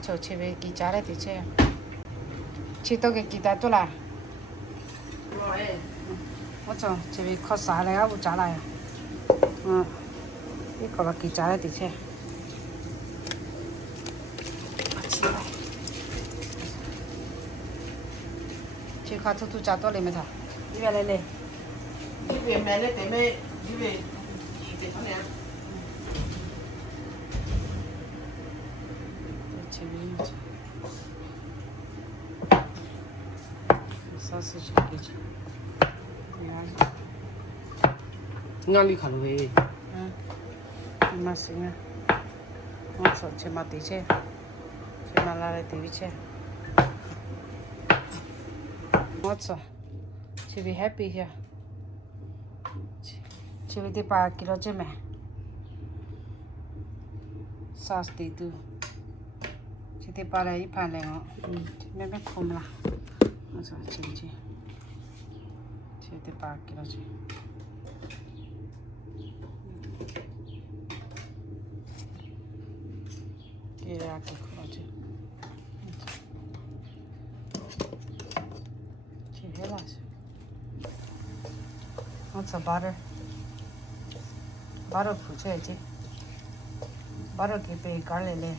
저 집에 기자래 대체. 지도게 기다 돌아. 어쩌 집에 커사래 하고 자라요. 이거가 기자래 대체.去看图图家多里面头，一边来来，这边买的对面，这边这上面。前面有啥事情给去？哪里看喂？你妈行啊？我操，去妈地去，去妈拿来地去。我操，去be happy 去，去be 8 kilo 去买，sauce 地都，去得8来1盘来哦，慢慢空啦，我操，去，去得8 kilo 去。给俩给空去。What's a butter? Butter puchayji. Butter ki pe garle le.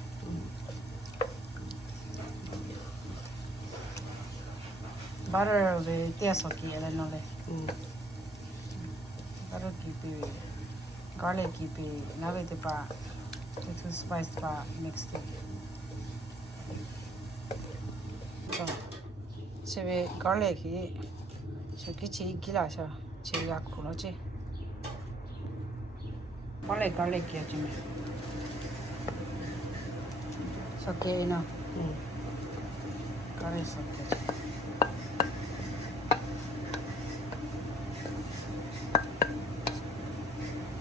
Butter ve tiaso ki ele no le. Butter ki pe garlic ki pe nave de pa. Little spice pa mixed in. So, cheve garlic ki. So kichi gila sha. 제가 굴러지. 원래 갈래기야 좀. 섞여이나. 갈래 섞여지.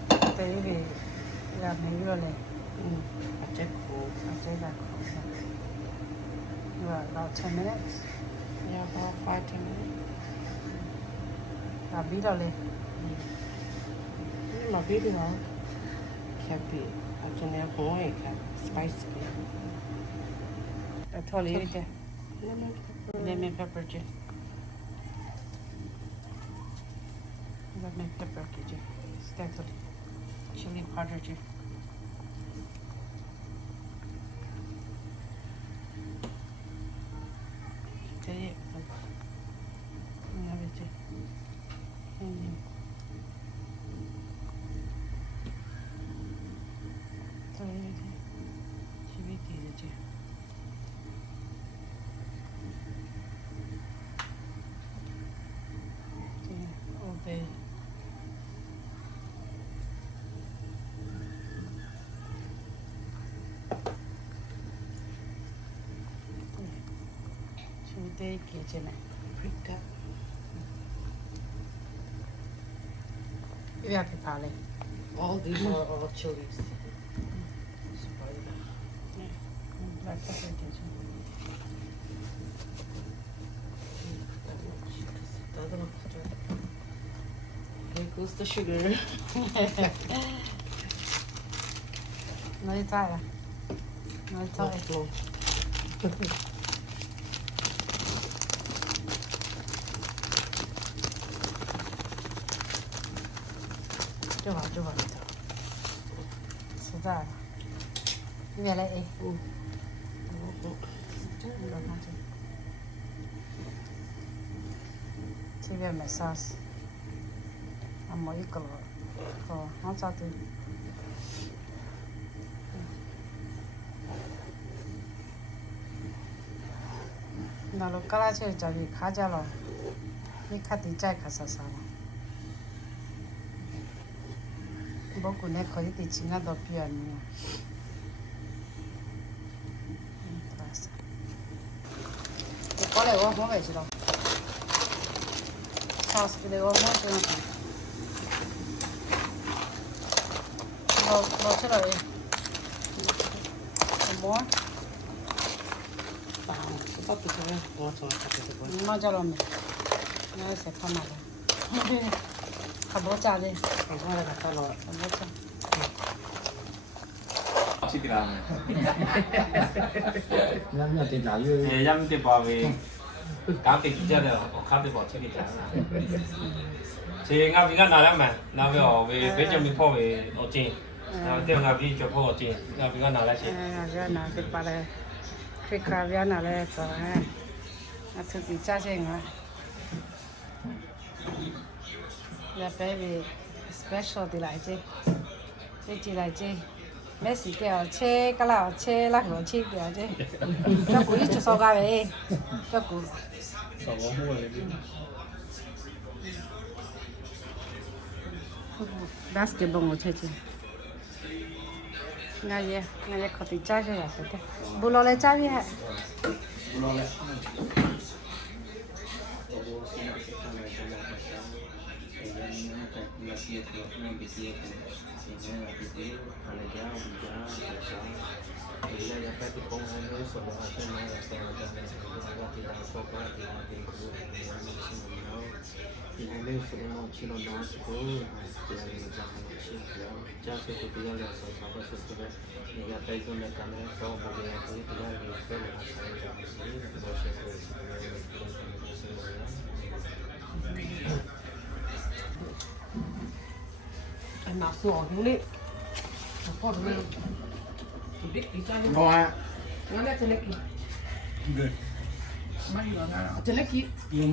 근데 이게 야 매일래. 어쨌고. 어제가 굴러서. About 10 minutes. Yeah, about 5-10 minutes. 나 밀어래. mà biết đi hả? Happy. Ở trên này có cái spicy. 나 털이 이렇게. Lemon pepper 지. Lemon pepper 지. 스테이크. chili powder 지. 되게 나베지. 돼 있겠네. Africa. 왜 앞에 발래? All these are all chilies. 네. black pepper 되죠. Here goes the sugar. 너희 따라. 너희 따라. 좋아. 수다. 왜 래? 집에 메사스. 뭐 이거 하자도. 나로 깔아줄 저기 가자로. 이 카드 잘 가서 살아. 먹고 내 거기 때 지나도 비었네. 들어왔어. 꺼내 와 먹어야 지러. 사스 내가 먹으면 너 쳐라 왜? 뭐? Sắp từ từ ngồi xuống sắp từ từ. 맞아 라면. 내가 새카마다. 가보자 래. 이거를 갖다 넣어. 가보자. 起的啦。那得哪有？人哋話嘅搞地之後咧，我搞地保出嚟講。是啱邊個拿嚟嘛？拿俾我為俾咗咪破為我錢，然後啲啱邊就破我錢，啱邊個拿嚟錢？邊拿去把嘞，去卡邊拿嘞做哎，那自己加錢啊。要 baby special 的來啫，這來啫，咩事叫車個啦，車拉個車叫啫，這古一就收家喂，這古。少我摸了。basketball 我車車，我也可以揸住嚟嘅，不落嚟揸住係。不弄了。拿锁兄弟，跑出来了，别给家里。好啊。我那真的给，对。真的给。你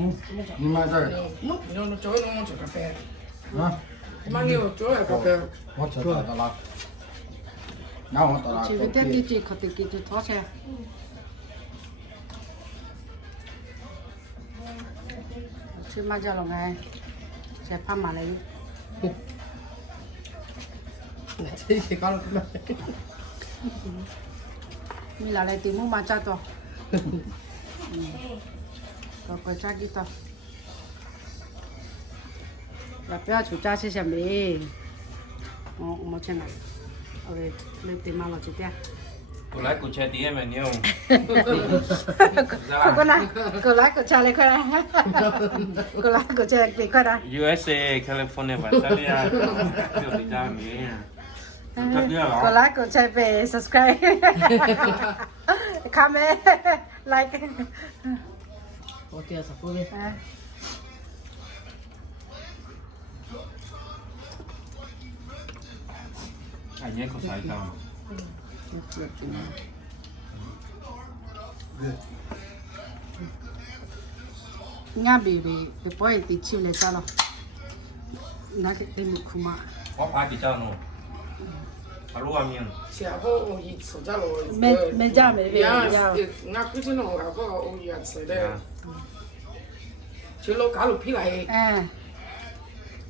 买这儿弄，你叫我做咖啡。啊？妈，你要做咖啡。我知道的了。那我到了。這個點幾隻可以幾隻拖車？去買咗落嚟，就拍埋嚟。這些搞了不來。你拿來點木馬扎多？個扎幾多？不要出扎些什麼？我冇錢啦，我哋你點買落去啲啊？過來過車啲咪牛。過來過車嚟快啦！過來過車嚟快啦 USA California 巴塞利亞，就比較咩？過來過車俾 subscribe，comment like。我第二十步嘞。係一個細檔。nhà bị bói thì chịu lấy sao rồi, nó cái em không mà. 我拍幾張咯，我錄下面。下鋪我一手家咯。沒家沒呀，呀。那估計儂下鋪我一食咧，就攞假路皮嚟。哎，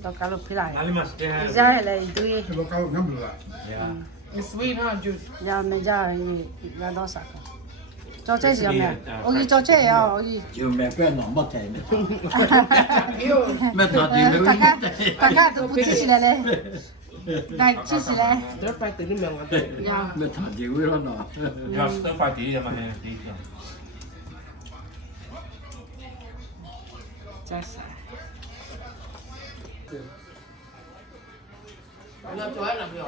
到家路皮來。哪裡嘛是嘅？家來一堆。這個搞那麼了。It's sweet 哈，就。呀，沒家也拿到啥個？做這是咩？我去做這呀，我去。就買塊那麼大哎呦，買大點的。大家都不記起來嘞，來記起來。這擺在裡面我對。呀。買大點為了呢？要是快遞嘛，第一個。再啥？要做愛了不要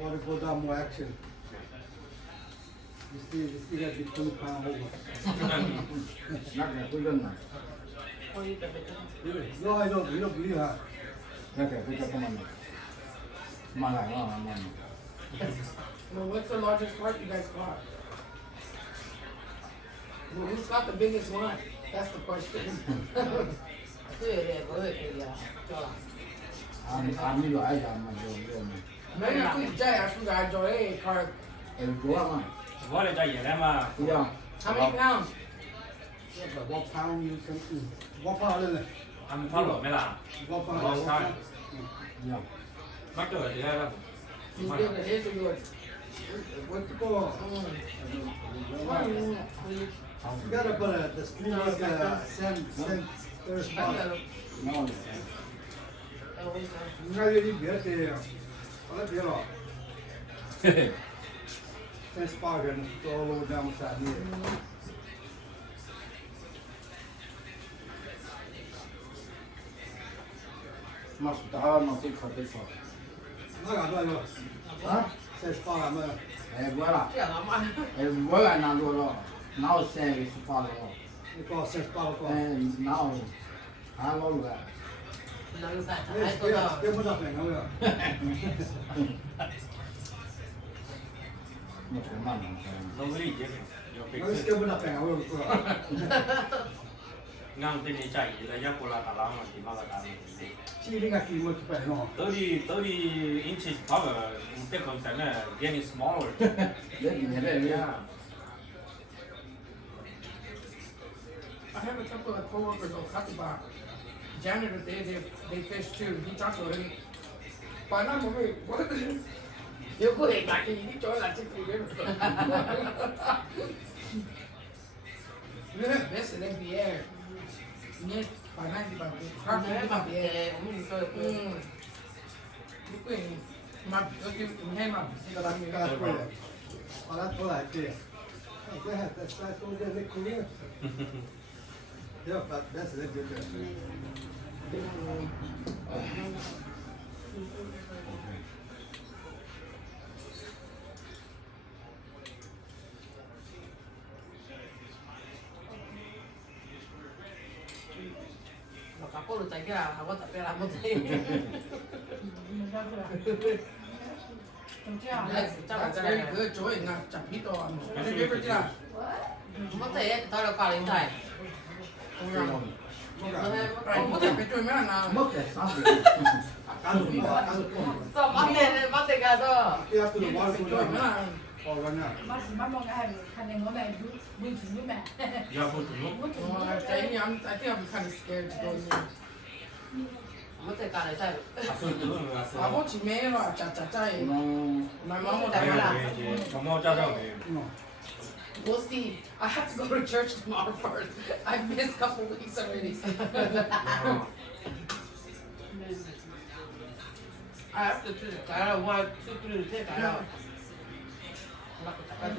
？What about that more action? You still have to put pound over. 那個不認了。No, I don't. You don't believe her. 那個不叫什麼呢？馬來啊，馬來。Well, what's the largest part you guys caught? Well, who's got the biggest one? That's the question. 啊，你有愛呀嘛？有嘛？沒人會在呀，暑假做誒 car。多嘛？我哋就贏啦嘛。不要。 How many pounds? Yeah, but what pound you can eat? What pound is it? 啱拋落咩啦？ What pound? 我猜。要。乜都係點啦？ Who's bigger, his or yours? What's the call? You gotta put the spoon like sand, third spot. 那。應該有啲別嘅，我覺得別咯。Since Sparta and it's all over down the side here. Mas tahu masih kata kau. Mana ada tu? Ah? Since Sparta mana? Boleh. 这样嘛，boleh nak dulu lo. Now saya sekolah lo. Kau since Sparta kau. Now, halo lo. 那个在 Dia 还做到 dia mana pengen kau ya? Macam mana? Nobody get it. Kau dia mana pengen kau kau. Ngang tin ni chạy là giáp của là cả lắm mà thì mà là cả Chỉ đi cái gì mà chụp ảnh nó. 30 inches power, cái con sẽ là getting smaller. Jadi ni ada dia. Yeah. I have a couple of coworkers on Katiba. Janitor, they fish too. He talked to him. But I'm away. What? You go ahead, back and you need to all that to Yeah, best in NBA. Yeah, by 90 baht. Half the baht. Yeah. You go ahead. My, you hand my. Kalau kau orang tu lah dia. Dia ada saya tu dia ni kuliah. Yeah, but that's it. Maka aku lu jaga, aku tak pernah mau jaga. 这样 Yes, that's very good. Joy na chapito ano. Ano favorite nila? Mo tayo tao ka rin tayo. Mo tayo pito mo na. Mungkin sampai. So mate ka to. Dia tu lu baru Pito tu mo lah. na. Orang nak. Mas mama nggak kan yang mana itu muncul ni mah. Giáp của tụi nó. Oh, I think I'm kind of scared to go in. Mo tayo ka rin tayo. Asal tụi nó là sao? Ako chime lo cha cha cha. Nong My mom will Đây tell là me. về có mò cho đâu về. We'll see. I have to go to church tomorrow first. I've missed a couple weeks already. I have to do it. I don't want to do it. I don't. I'm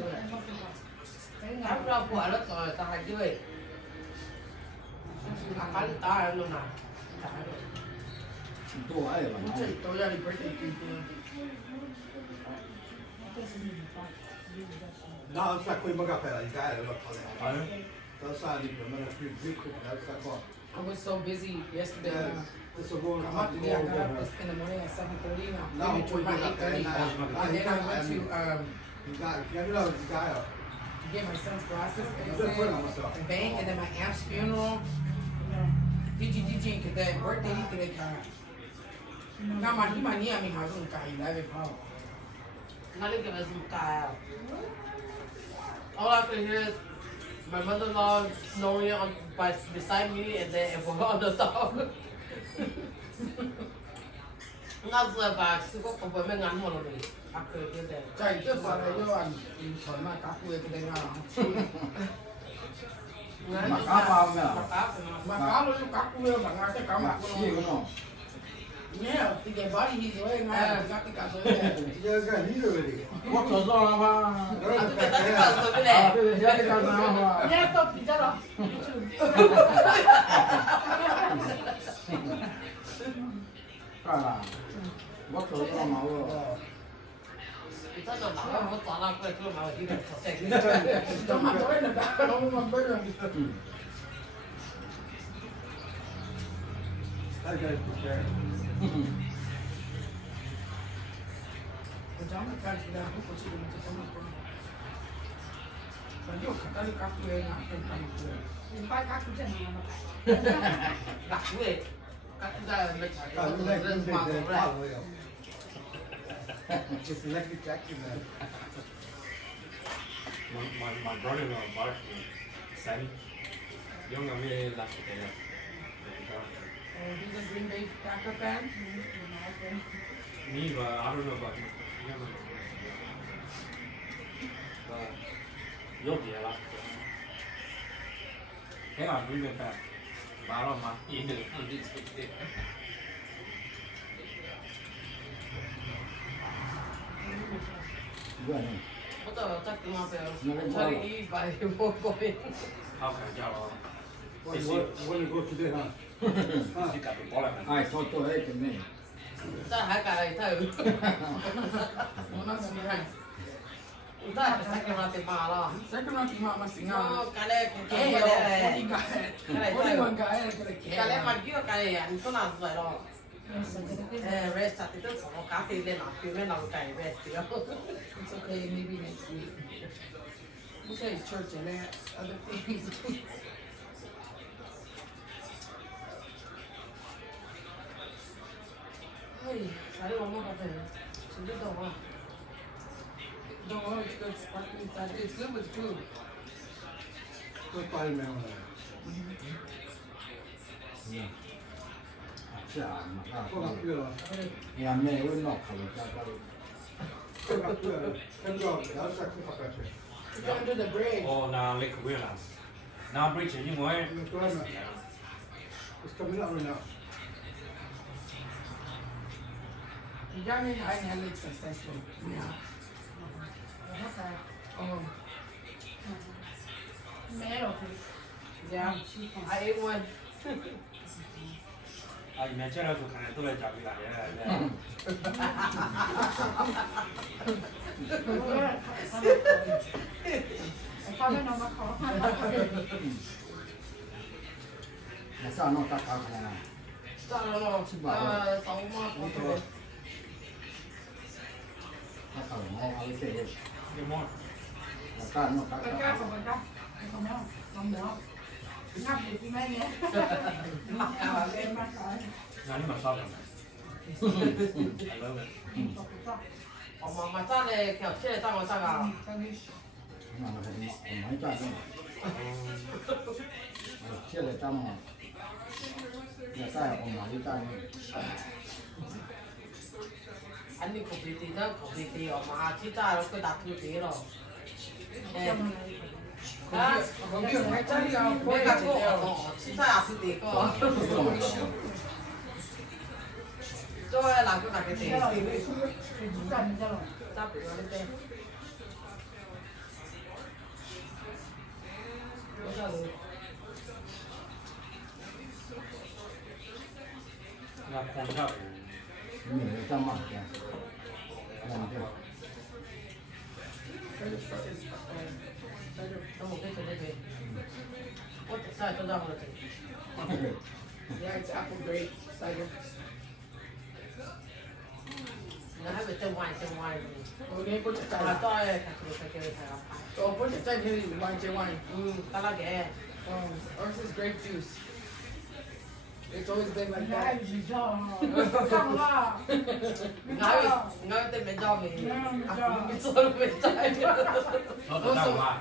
not going to go to the Akali tayo luôn à. itu ada lah. Tôi ra đi birthday cake. Now saya kau maga pera, ikai ada lah kalau. Đấy. Kalau saya ni pun mana free free kau dah saya kau. I was so busy yesterday. It's a whole I'm out today. I got up in the morning at 7:30 and I finished by 8:30. And then I went to Ikai, dia dah ikai ah. get my son's glasses fixed, the bank, and then my aunt's funeral. DG, that birthday, he could have now my knee, I mean, I was going to 11 pounds. Not even as all I could hear is my mother-in-law snoring beside me, and then everyone on the dog. Nga sửa bà sư có công với ngắn một lần à cười cái đấy chạy trước vào đây cho anh thoải mái cá quê cái đấy ngon Mak apa ni? mà cá nó cá quê mà ngay cái cá mặt Mak si của nó kono. nhé thì cái body he's way ngay cái cá sấu này Dia kan hidup ni. Kau cakap apa? à tôi cái cá sấu cái này Jadi kau apa? Nhé tôi bị rồi. Kalah. Kau cakap mau. thì chắc là bảo nó toàn là cái mà đi được chạy cho mà tối là đã không mà bây giờ Saya kan share. Jangan kan sudah aku kecil macam sama pun. Banyak kali kaku yang akan kaku. Ba cá cũng chẳng nào mà. Kaku kaku dah macam Kalau itu nak terus kita mau dah berat. tahu ya. It's electric jacket man. My brother-in-law bought Sammy. Yung kami last day. He's a Green Bay Packer fan. Me, but I don't know about him. You'll be a lot. Thế là Green Bay fan. Báo rồi mà. Ý được không đi chơi. พื่อนนี่ 我到这地方ไป这里一百多个人。 ဟောက်ခံကြတော့ When you go today, huh? ဒီကပ်ပေါ်လာတယ် ไอ้ชอบตัวไอ้กันนี่ 这还改了一套。我那是厉害。你这还给我点麻了。Sai che non ti mamma si no. 哦，改了，改了，我改di了。 gae. Ora manca che 改了嘛，几个改呀？你都拿出来了。rest 啊，这都什么咖啡的拿，表面拿改 rest 了。 It's okay, maybe next week. We say church and that, other things. Hey, 啥的我们咖啡，谁知道啊？ No, it's good sparkling side. It's good with food. Go buy me one. ใช่มาข้าว Go up here. ยามแม่ว่านอกเขาจะไป Go up here. Come on. That's a cook up here. It's under the bridge. ဟောနာလေးခွေးလာနာဘရစ်ချင်းမွေး It's coming out right now. You got me high and looks successful. Yeah. Yeah, I ate one. အဲ့မြချက်တော့သူခံတော့လိုက်ကြပြီလားရဲ့ เขาไม่นอนมาขอ มาสร้างนอกตาขาวขนาด 炸了咯，烧嘛， ถ้าเขามองเอาเฉย ဒီမော แล้วก็นอกตา ไป ขาว แก้ของมันก็ของน้องของหมูงับอยู่ที่แม่เนี่ย 麻干了 เป็นมาขาย ငါนี่မဆောက်တယ်အဲ့လိုပဲ ตกตก 哦，妈炸嘞，条切嘞，炸我炸啊！ ตอนนี้ มันเป็นหมายจัดเลยเชื่อเลยจ้ามอย่าใส่ออกมาอยู่ใต้นี่ 安尼口鼻地，那口鼻地哦，妈去炸了，会打土地了。哎，啊，我没有来这里啊，我讲过哦，去炸土地个。做哪个哪个地？ เดี๋ยวเราอยู่เป็นทุกกันจะหรอ 炸别个的地。我晓得。 ငါခွန်ကြတယ် มีจ้ามากแกนั่นเดียว 那我跟谁那边？我在做这样的。 Yeah, it's apple grape cider. 你还没蒸完，蒸完。 Okay, put it 啊， down. 对，开始。 So put it down here, you want to wine. 干那个？ Ours is grape juice. It's always been like ได้ that. อยู่จอข้างล่าง 我对没照没，没做都没在。 တော့တော့ကြောက်လား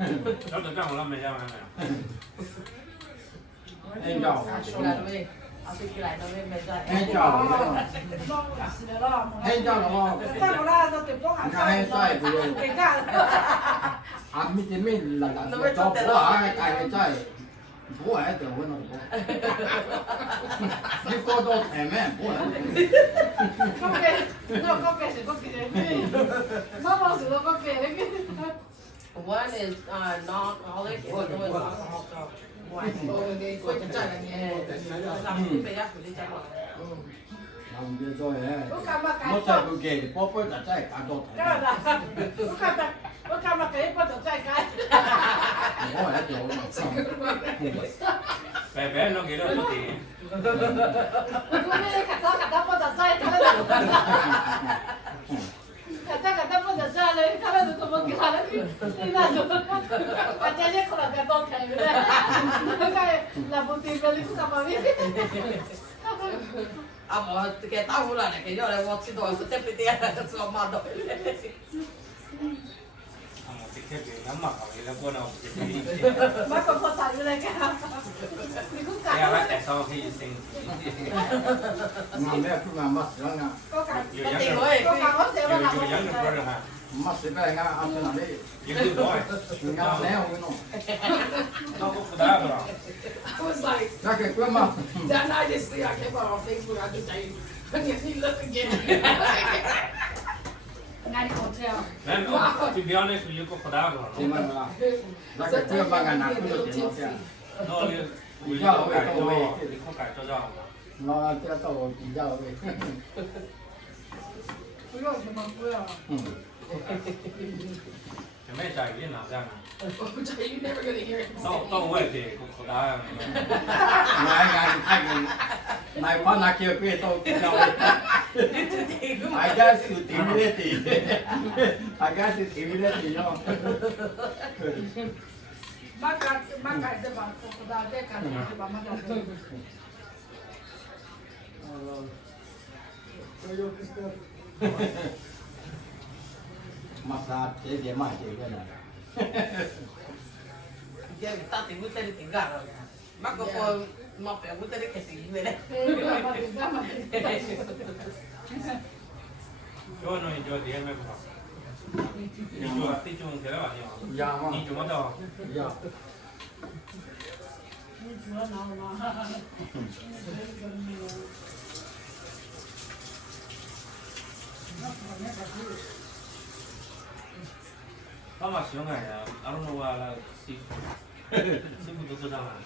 အဲ့တော့ကြောက်လားမရမှာ ไอ้เจ้า 出来了没？啊，飞机来了没？没在。 ไอ้เจ้า ลองสิแล้วล่ะ ไอ้เจ้าก็ ข้างล่างเราเก็บพวกหาข้าวเก่งกัน อามิจิมิหลังๆจบหัวไอ้ไก่ไม่ใช่หัวไอ้เดี๋ยวหัวหนุ่มนี่ก็โดนแถมแม่หัว ก็เป็นเราก็เป็นสิก็กินเลยน้องเราสิเราก็เป็นเลย One is non-alcoholic, and the other is alcoholic. Wine. Oh, they go to China. Some people have to do that. เราเดี๋ยวด้วยเมื่อใจกูเกย์ป๊อปจะใจการโดนแถ ก็ ม ได้ก็ทำมาเก็บก็จะใจกัน หัวไอ้เดี๋ยว ပဲတော့ကြတော့တည် กูไม่ได้ขัดก็จะใจกันแล้วขัดก็จะใจเลยถ้าเราจะมากินแล้วนี่น่าจะอาจจะยังคนละกันต้องแข่งอยู่เลยแล้วก็ลาบุตรีก็เลยกูกลับมาวิ่ง 啊，我给打回来了，给要来我吃多是对不对？是我妈的。 အမတိခဲ့ပြီငါမှကောင်းလေကောတော့ဒီ มาคนพอใจอยู่เลยแกนี่กูกลับ ရပါတဲ့ဆောင်းဟိစင် งานแม่คือมามัดแล้วนะ ก็กลับ ရရရ ก็กลับว่าเสียเวลา ရရပရိုဂရမ် มัดเสร็จแล้วงานเอาขนาดนี้ You do boy. งานแล้วเนาะ No go for that, bro. I was like, ถ้าเกิดว่ามา that night yesterday I came out on Facebook, I just like, honey, I need to look again. 哪里好吃啊？没有，就比方那属于个扩大个，行吗？那个这个把俺拿回去行吗？然后你要改造，你可改造造。我这到我比较会。不要什么不要。前面在云南这样。我这 you never gonna hear it. 到外地扩大。来把那个别到比较会。大家是听的地，大家是听的地哟。马改这把不大，再改这把马改。Masa dia mah dia kan. Dia tak tinggal tadi tinggal. Maka kau mau pergi tadi kesini boleh. 就那你就点没不好。你就对中给了吧你。Ya mah. 你怎么着？ Ya. 你煮了哪有吗？妈妈喜欢看呀，I don't know what seafood都知道嘛。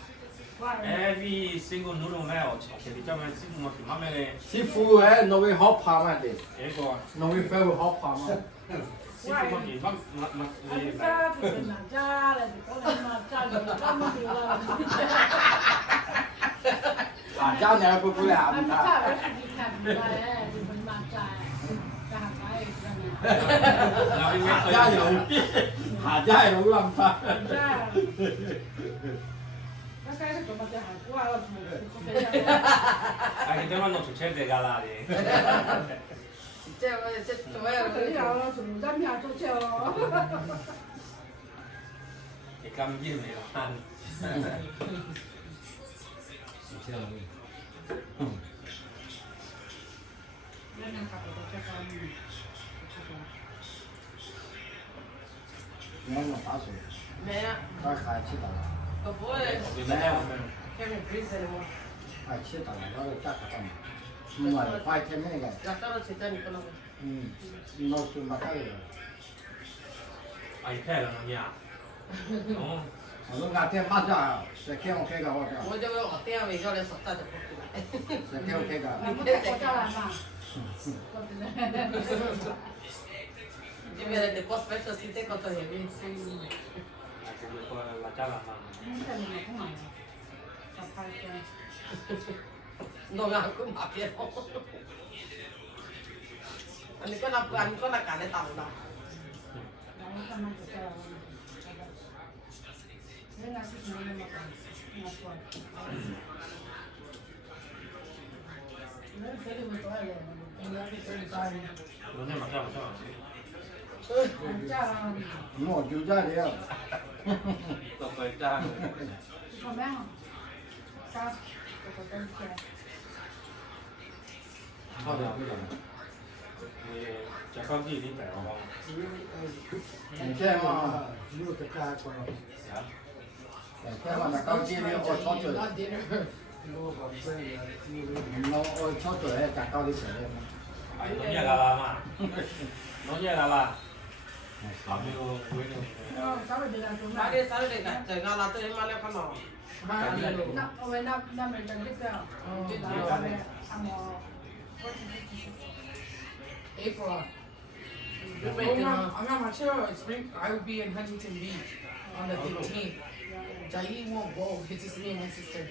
Every single noodle man 我吃的，叫咩 seafood 嘛，妈咪嘞。Sifu no way hop 爬嘛的 一个 ，no way fail hop 爬嘛。 seafood 嘛，妈家不是哪家了？过来嘛，家里干嘛去了？啊，家呢不了，俺们不家儿子你看不来，你们嘛家，干啥呀？家有，家有浪翻。家。那该是怎么的？我要怎么哎，你他妈弄出钱在干啦的？这怎么样？这要了，怎么咱们要做去哦？你干净没有？是这样的。没有打水，没有，他还吃到了，我不会。没有。前面不是的吗？还吃到了，那个价格高嘛。我快前面那个，那到了现在你不能。老是没得了。哎，开了那呀。哦。我那天马上是开我开个我我就要点味道来说，咋就不去了？是开我开个。俺们在家来嘛。这边的 boss 没说现在搞到那边。来家了嘛。弄aku maafin. Ani ko na kane tahu lah.我就在这。都回家。怎么样？啥？好的，不了。你加高地里摆好吧？现在嘛，如果加过了，现在嘛，那高级的我炒出来，如果这里我炒出来加高的钱的嘛。哎，农业啦啦嘛，农业啦啦，还没有规定。啥时候来做？啥的在俺那这嘛了看嘛。那我们那没得这个，April. I'm not sure. Spring. I will be in Huntington Beach on the 15th. Jai won't go. It's just me and my sister.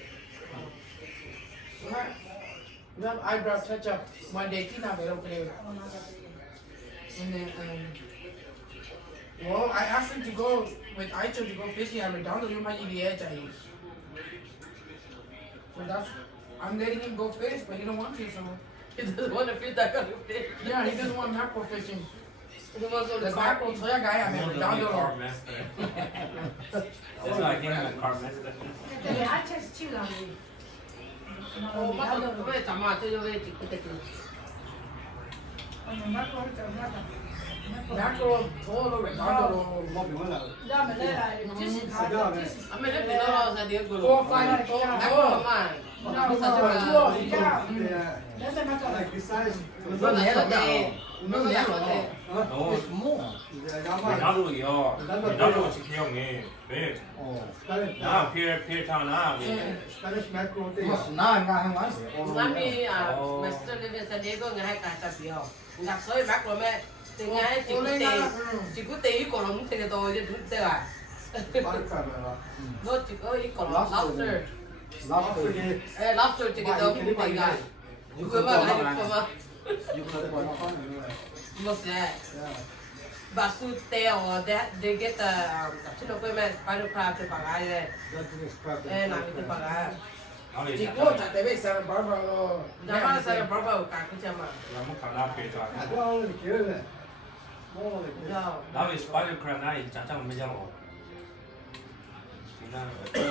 We have eyebrow touch up one day. Tina will over there. And then well, I asked him to go with Aicho to go fishing at Redondo. You might need the edge. So that's. I'm letting him go fish, but he don't want to. So. He doesn't want to fish that kind of fish. Yeah, he doesn't want mackerel fishing. He wants to go The to mackerel, so that guy I'm at Redondo. That's why I came in a car master. 这里俺这是去了的。哦，我们怎么这就为这个的？ Mackerel, todo Redondo. 我评论了，咱们来了，就是他，就是。俺们那边老是这个 4 5 4 mackerel 嘛，那啥子嘛？做一下，对呀，那怎么搞？ like besides，我说年了的， No, no, no. 哦， It's more. 没拿路哟，没拿路是这样的，对， Oh. 那偏长那的， Spanish mackerel teh. Mas na nga hang mas. Ngami master live in San Diego ngai ka ta bio. Ngak soi bak lo me tingai chỉ có tí cổ lông thì tôi chứ đúng thế à Butter crab lah. nó chỉ có ít cổ lobster Lobster. lobster chỉ cái tôi cũng phải gài vừa mà lại vừa mà You could put on. một xe Yeah. bà su teo that they get the chứ đâu quên mẹ spider crab thì bằng ai đây Glutinous crab. làm cái bằng ai 哪里 Chỉ 讲？ có chặt tại vì Santa Barbara lo. nhà ba sẽ là bảo bảo cả cái chăm mà 咱们看那偏长， I don't know the kill it. More like this. rồi 那位 spider crab 那里讲讲没讲哦，那哎，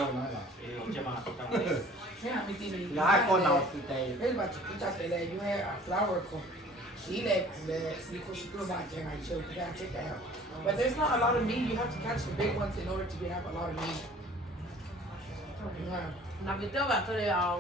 我这嘛讲。 Yeah, we did it. Lá con nào thì tây. Thế mà chỉ chặt tại đây you have a flower con. Chỉ là you could still buy them I show you gotta check that out. But there's not a lot of meat. You have to catch the big ones in order to have a lot of meat. Yeah. làm việc trước là tôi